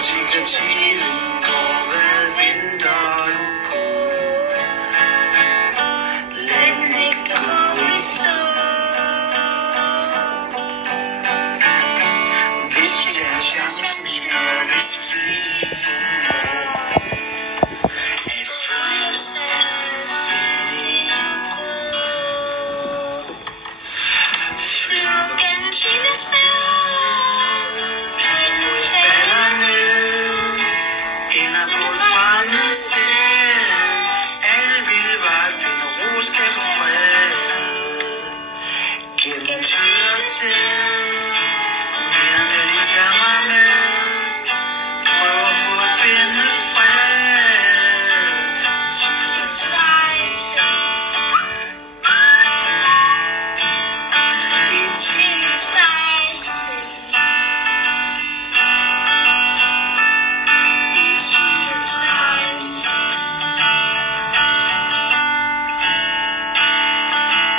tikker tiden går, hvad venter du på? Lad den ikke gå i stå. Hvis vi tager chancen, og hvis vi formår at følge stedet flyver gennem tiden sted, pladsen falder ned, ender på et fremmed sted. Alle vilde veje finder ro, skaber fred. Gennem tid og sted, vinderne de tager mig med, prøver på at finde fred. Tiden sejser i tiden sejser i tiden sejser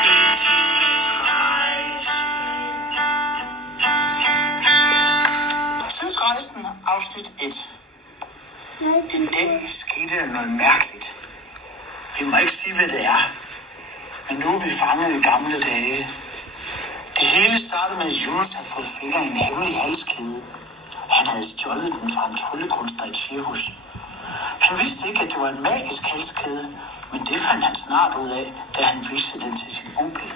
i tidens rejse. Tidsrejsen, afsnit 1. En dag skete der noget mærkeligt. Vi må ikke sige, hvad det er. Men nu er vi fanget i gamle dage. Det hele startede med, at Jonas havde fået fingre i en hemmelig halskæde. Han havde stjålet den fra en tryllekunstner i et cirkus. Han vidste ikke, at det var en magisk halskæde, men det fandt han snart ud af, da han viste den til sin onkel.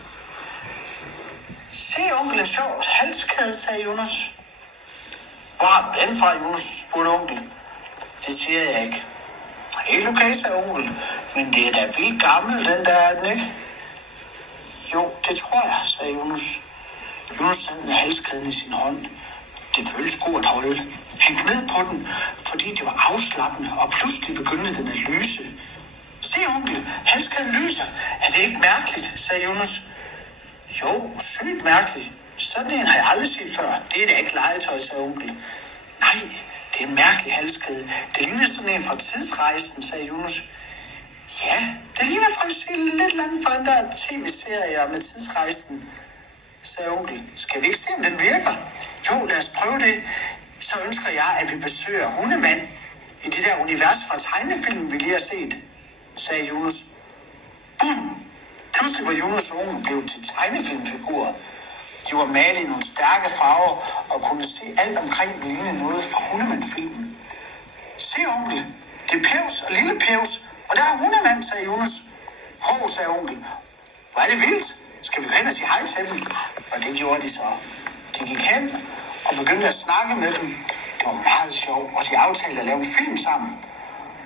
Se, onkel, er sjovt. Halskæde, sagde Jonas. Hvor har du den fra, Jonas, spurgte onkel. Det siger jeg ikke. Helt okay, sagde onkel, men det er da vildt gammel, den der, er den ikke? Jo, det tror jeg, sagde Jonas. Jonas sad med halskæden i sin hånd. Det føltes god at holde. Han gned på den, fordi det var afslappende, og pludselig begyndte den at lyse. Se, onkel, halskæden lyser. Er det ikke mærkeligt, sagde Jonas. Jo, sygt mærkeligt. Sådan en har jeg aldrig set før. Det er da ikke legetøj, sagde onkel. Nej, det er en mærkelig halskæde. Det ligner sådan en fra Tidsrejsen, sagde Jonas. Ja, det ligner faktisk lidt andet fra den der tv-serie med Tidsrejsen, sagde onkel. Skal vi ikke se, om den virker? Jo, lad os prøve det. Så ønsker jeg, at vi besøger Hundemand i det der univers fra tegnefilmen, vi lige har set, sagde Jonas. Bum! Pludselig var Jonas og onkel blevet til tegnefilmfigurer. De var malet i nogle stærke farver og kunne se alt omkring lignende noget fra Hundemand-filmen. Se, onkel, det er Pevs og lille Pevs, og der er Hundemand, sagde Jonas. Hov, sagde onkel. Hvor er det vildt? Skal vi gå hen og sige hej til dem? Og det gjorde de så. De gik hen og begyndte at snakke med dem. Det var meget sjovt, og de aftalte at lave en film sammen.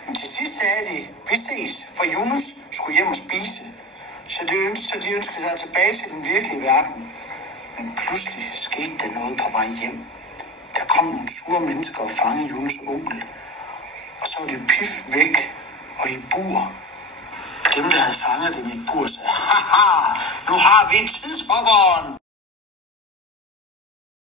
Men til sidst sagde de, vi ses, for Jonas skulle hjem og spise. Så de ønskede sig tilbage til den virkelige verden. Men pludselig skete der noget på vej hjem. Der kom nogle sure mennesker og fangede Jonas og onkel. Og så var de pif væk og i bur. Dem, der havde fanget dem i bur, sagde, haha, nu har vi tidshopperen.